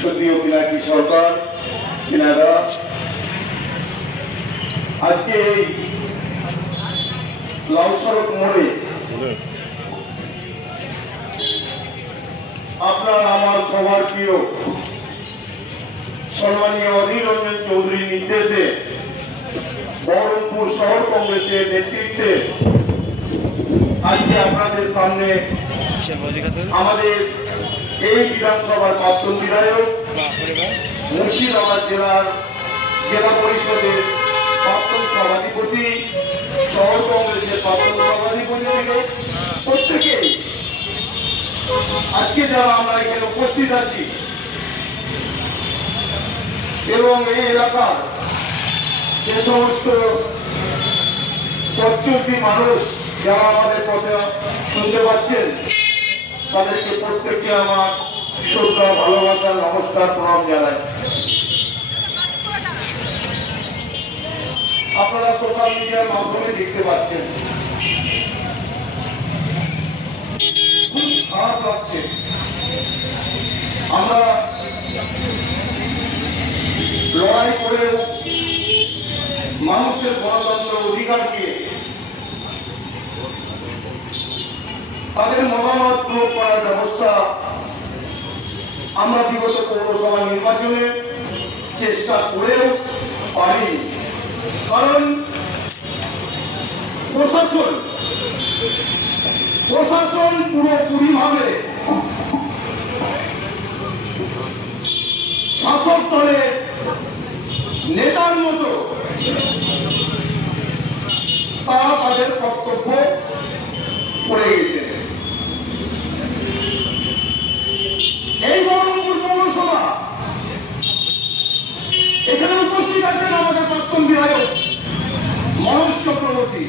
সতীয় পিনাকি সরকার তিনারা আজকে এই লাউ সড়ক মোড়ে আপনার আমার সবার প্রিয় সম্মানীয় অধীর রঞ্জন চৌধুরীর নির্দেশে বহরমপুর শহর কংগ্রেসের নেতৃত্বে আজকে আপনাদের সামনে আমাদের এই বিধানসভার প্রাক্তন বিধায়ক, মুর্শিদাবাদ জেলার জেলা পরিষদের প্রাক্তন সভাধিপতি, শহর কংগ্রেসের প্রাক্তন সভাধিপতি থেকে প্রত্যেকে আজকে যারা আমরা এখানে উপস্থিত আছি এবং এই এলাকার যে সমস্ত পথচলতি মানুষ যারা আমাদের কথা শুনতে পাচ্ছেন তাদেরকে প্রত্যেককে আমার শ্রদ্ধা, ভালোবাসা, নমস্কার, প্রণাম জানাই। আপনারা সোশ্যাল মিডিয়ার মাধ্যমে দেখতে পাচ্ছেন, খুব খারাপ লাগছে। আমরা লড়াই করে মানুষের গণতন্ত্র অধিকার দিয়ে তাদের মতামত প্রয়োগ করার ব্যবস্থা আমরা বিগত পৌরসভা নির্বাচনে চেষ্টা করেও পারিনি, কারণ প্রশাসন পুরোপুরিভাবে শাসক দলের নেতার মতো তারা তাদের কর্তব্য করে গেছে। এই বহরমপুর পৌরসভা এখানে উপস্থিত আছেন আমাদের প্রাক্তন বিধায়ক মনোজ চক্রবর্তী,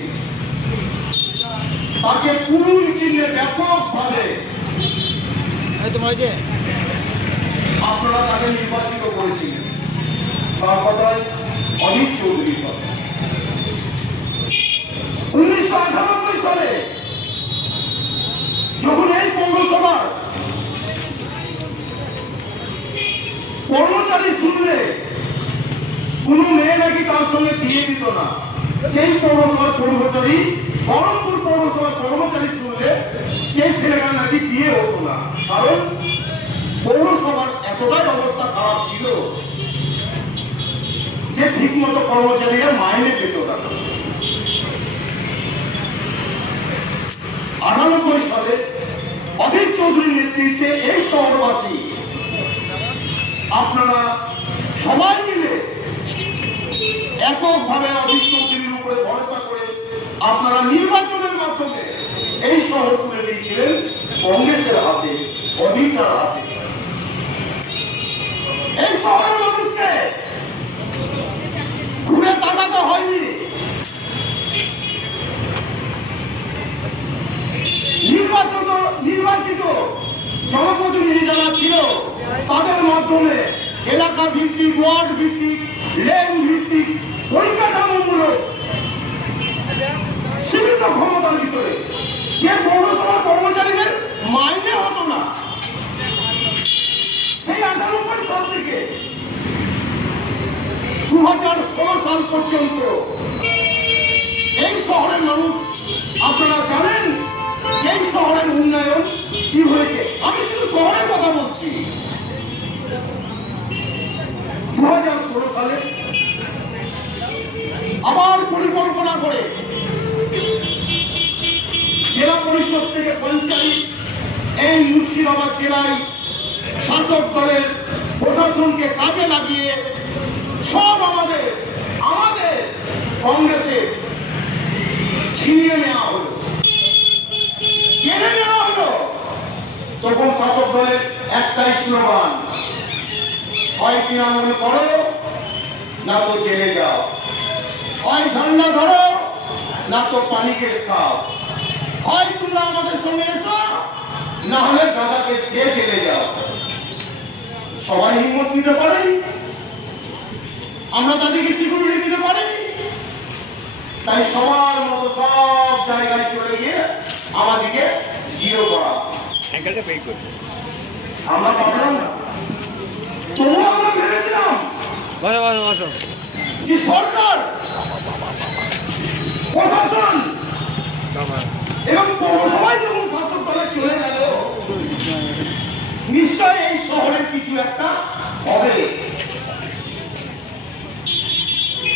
তাকে পুরুল চিহ্নে ব্যাপকভাবে আপনারা তাকে নির্বাচিত করেছিলেন। তার কথায় অধীর চৌধুরীর কথা। 1998 সালে যখন এই পৌরসভার কর্মচারী শুনলে কোন মেয়ে নাকি তার সঙ্গে বিয়ে দিত না, সেই পৌরসভার কর্মচারী, বহরমপুর পৌরসভার কর্মচারী শুনলে সেই ছেলেটা নাকি বিয়ে হতো না, কারণ পৌরসভার এতটাই অবস্থা খারাপ ছিল যে ঠিক মতো কর্মচারীরা মাইনে পেত না। 98 সালে অধীর চৌধুরীর নেতৃত্বে এই শহরবাসী আপনারা সবাই মিলে এককভাবে অধীর চৌধুরীর উপরে ভরসা করে আপনারা নির্বাচনের মাধ্যমে এই শহর তুলে দিয়েছিলেন কংগ্রেসের হাতে, অধীরটার হাতে। এই শহরের মানুষকে ঘুরে তাকাতে হয়নি। নির্বাচিত জনপ্রতিনিধি যারা ছিল তাদের মাধ্যমে এলাকা ভিত্তিক, ওয়ার্ড ভিত্তিক, লেন ভিত্তিক, পরিকাঠামোমূলক সীমিত ক্ষমতার ভিতরে যে পৌরসভার কর্মচারীদের মাইনে হতো না, সেই 98 সাল থেকে 2016 সাল পর্যন্ত এই শহরের মানুষ আপনারা জানেন এই শহরের উন্নয়ন কি হয়েছে। আমি শুধু শহরের কথা বলছি। 2016 সালে আবার পরিকল্পনা করে জেলা পরিষদ থেকে পঞ্চায়েত এই মুর্শিদাবাদ জেলায় শাসক দলের প্রশাসনকে কাজে লাগিয়ে সব আমাদের কংগ্রেসের ছিনিয়ে নেওয়া হলো, কেড়ে নেওয়া হলো। তখন শাসক দলের একটাই স্লোগান, হয় তৃণমূল করো না তো জেলে যাও, হয় ঝান্ডা ধরো না তো পানিকে খাও, হয় তোমরা আমাদের সঙ্গে এসো না হলে দাদাকে খেয়ে জেলে যাও। সবাই হিম্মত দিতে পারেনি, আমরা তাদেরকে সিকিউরিটি দিতে পারিনি, তাই সবার মতো সব জায়গায় চলে গিয়ে আমাদেরকে জিরো করা। আমরা পারলাম না। যে সরকার, প্রশাসন এবং পৌরসভায় যখন শাসক দলে চলে গেল, নিশ্চয় এই শহরের কিছু একটা হবে।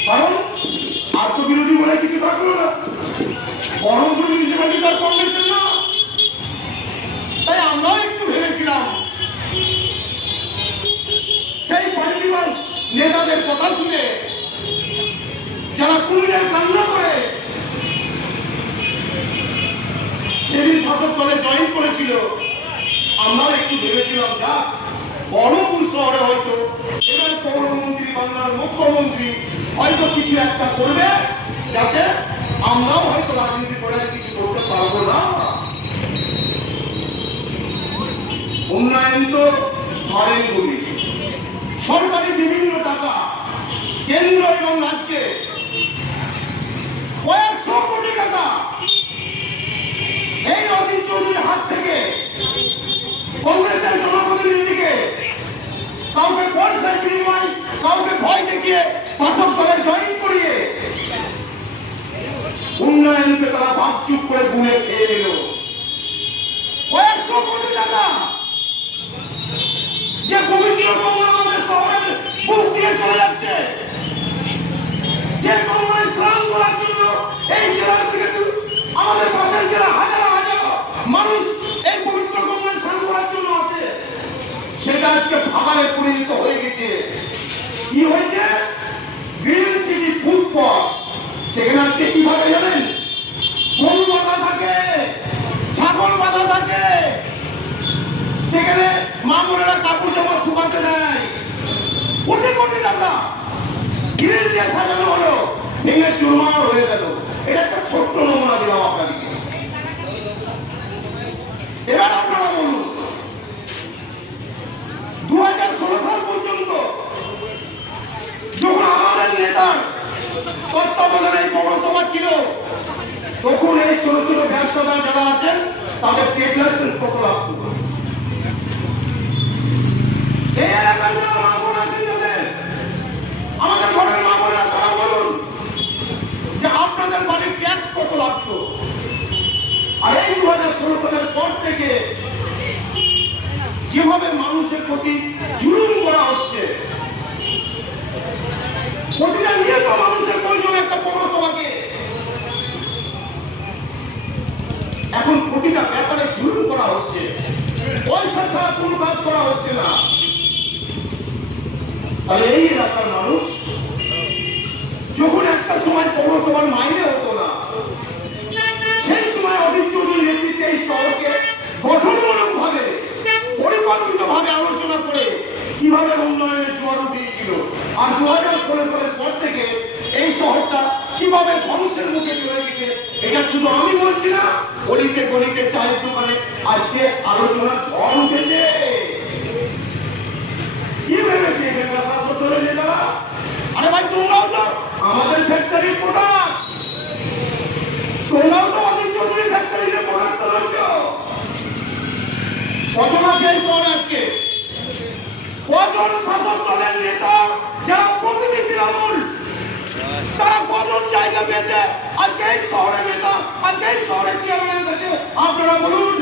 কারণ আত্মবিরোধী বলে কিছু থাকলো না, বহরমপুর মিউনিসিপ্যালিটি তার কংগ্রেসের না। তাই আমরাও একটু ভেবেছিলাম সেই পলিটিক্যাল নেতাদের কথা শুনে, যারা কুমিরের কান্না করে সেদিন শাসক দলে জয়েন করেছিল, আমরাও একটু ভেবেছিলাম যা বহরমপুর শহরে হয়তো এবার পৌরমন্ত্রী, বাংলার মুখ্যমন্ত্রী হয়তো কিছু একটা করবে, যাতে আমরাও হয়তো রাজনীতি করে কিছু করতে পারবো না। উন্নয়ন তো ধরেন গুলি, সরকারি বিভিন্ন টাকা কেন্দ্র এবং রাজ্যে কয়েকশো কোটি টাকা এই অধীর চৌধুরীর হাত থেকে কংগ্রেসের জনপ্রতিনিধিকে কাউকে পয়সার বিনিময়, কাউকে ভয় দেখিয়ে শাসক দলে জয়েন করিয়ে উন্নয়নকে তারা ভাবচুপ করে গুনে খেয়ে নিল। কয়েকশো কোটি টাকা যে পবিত্র গঙ্গা আমাদের শহরের বুক দিয়ে চলে যাচ্ছে, যে গঙ্গায় স্নান করার জন্য এই জেলার থেকে আমাদের পাশের জেলা হাজার হাজার মানুষ এই পবিত্র গঙ্গায় স্নান করার জন্য আছে, সেটা আজকে ভাগাড়ে পরিণত হয়ে গেছে। কি হয়েছে? গ্রিন সিটি ফুটপাথ, সেখানে আজকে কিভাবে জানেন? গরু বাঁধা থাকে, ছাগল বাঁধা থাকে, সেখানে মা বোনেরা কাপড় জামা শুকাতে দেয়। কোটি কোটি টাকা গ্রিল দিয়ে সাজানো হলো, ভেঙে চুরমার হয়ে গেল। এটা একটা ছোট্ট নমুনা দিলাম আপনাদেরকে। এবার আপনারা বলুন, 2016 সাল পর্যন্ত যখন আমাদের নেতার তত্ত্বাবধানে পৌরসভা ছিল, তখন এই ছোট ছোট ব্যবসাদার যারা আছেন তাদের ট্রেড লাইসেন্স কত লাগতো? এই এলাকার যারা মা বোন আছেন, যাদের আমাদের ঘরের মা বোনেরা, তারা বলুন যে আপনাদের বাড়ির ট্যাক্স কত লাগতো? আর এই 2016 সালের পর থেকে যেভাবে মানুষের প্রতি জুলুম করা হচ্ছে, প্রতিটা নিহত মানুষের প্রয়োজন একটা পৌরসভাকে। এখন প্রতিটা ব্যাপারে জুলুম করা হচ্ছে, পয়সা ছাড়া কোনো কাজ করা হচ্ছে না। তাহলে এই এলাকার মানুষ যখন একটা সময় পৌরসভার মাইনে হতো না, সেই সময় অধীর চৌধুরীর নেতৃত্বে এই শহরকে গঠনমূলক ভাবে, পরিকল্পিত ভাবে আলোচনা করে কিভাবে উন্নয়নের জোয়ার উঠিয়েছিল। আর 2016 সালের পর থেকে এই শহরটা কিভাবে ধ্বংসের মুখে চলে গেছে, এটা শুধু আমি বলছি না, গলিতে গলিতে চায়ের দোকানে আজকে আলোচনার ঝড় উঠেছে। কি ভেবেছে শাসক দলের নেতারা? আরে ভাই, তোমরাও তো আমাদের ফ্যাক্টরির প্রোডাক্ট, তোমরাও তো অধীর চৌধুরীর ফ্যাক্টরিতে প্রোডাক্ট চালাচ্ছ। কজন আছে এই শহরে আজকে? কজন শাসক দলের নেতা যারা প্রকৃতি তৃণমূল, তারা কজন জায়গা পেয়েছে আজকে এই শহরের নেতা, আজকে এই শহরের চেয়ারম্যানের কাছে? আপনারা বলুন।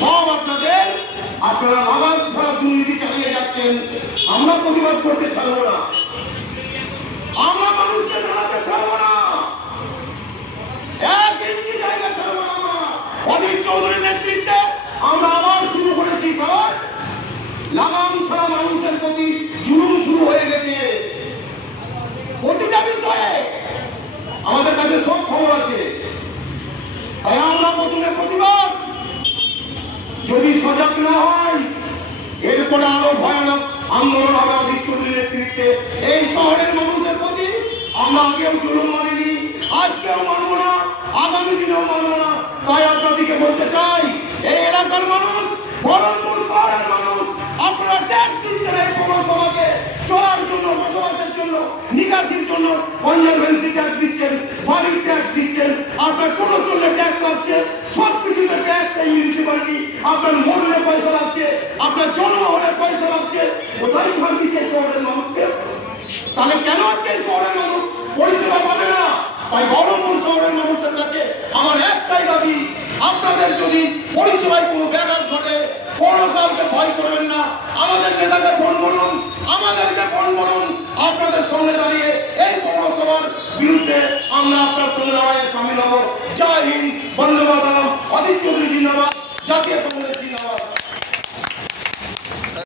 সব আপনারা লাগাম ছাড়া দুর্নীতি চালিয়ে যাচ্ছেন। আমরা প্রতিবাদ করতে ছাড়বো না, আমরা মানুষকে দাঁড়াতে ছাড়বো না, 1 ইঞ্চি জায়গা ছাড়বো না। আমরা অধীর চৌধুরীর নেতৃত্বে আমরা আবার শুরু করেছি, কারণ লাগাম ছাড়া মানুষের প্রতি জুলুম শুরু হয়ে গেছে। প্রতিটা বিষয়ে আমাদের কাছে সব খবর আছে, তাই আমরা প্রথমে প্রতিবাদ। যদি সজাগ না হয়, এরপরে আরো ভয়ানক আন্দোলন হবে অধীর চৌধুরীর নেতৃত্বে। এই শহরের মানুষের প্রতি আমরা আগেও জুলুম মানিনি, আজকেও মানবো না, আগামী দিনেও মানবো না। তাই আপনাদেরকে বলতে চাই, এই এলাকার মানুষ, বহরমপুর শহরের মানুষ, আপনারা ট্যাক্স দিচ্ছেন এই পৌরসভাকে চলার জন্য, বসবাসের জন্য, নিকাশির জন্য কনজারভেন্সি ট্যাক্স দিচ্ছেন, বাড়ির ট্যাক্স দিচ্ছেন, আপনার টোটো চললে ট্যাক্স লাগছে, সবকিছুতে ট্যাক্স একটা মিউনিসিপালিটি আপনার মরলে পয়সা লাগছে, আপনার জন্ম হলে পয়সা লাগছে, কোথায় ছাড় দিচ্ছে শহরের মানুষকে? তাহলে কেন আজকে শহরের মানুষ পরিষেবা পাবে না? তাই বহরমপুর শহরের মানুষের কাছে আমার একটাই দাবি, আপনাদের যদি পরিষেবায় কোনো ব্যাঘাত ঘটে কোনো কাউকে ভয় করবেন না, আমাদের নেতাকে ফোন করুন, আমাদেরকে ফোন করুন, আপনাদের সঙ্গে দাঁড়িয়ে এই পৌরসভার বিরুদ্ধে আমরা আপনার সঙ্গে লড়াইয়ে সামিল হব। জয় হিন্দ, বন্দে মাতরম, অজিত চৌধুরী জিন্দাবাদ, জাতীয় কংগ্রেস জিন্দাবাদ।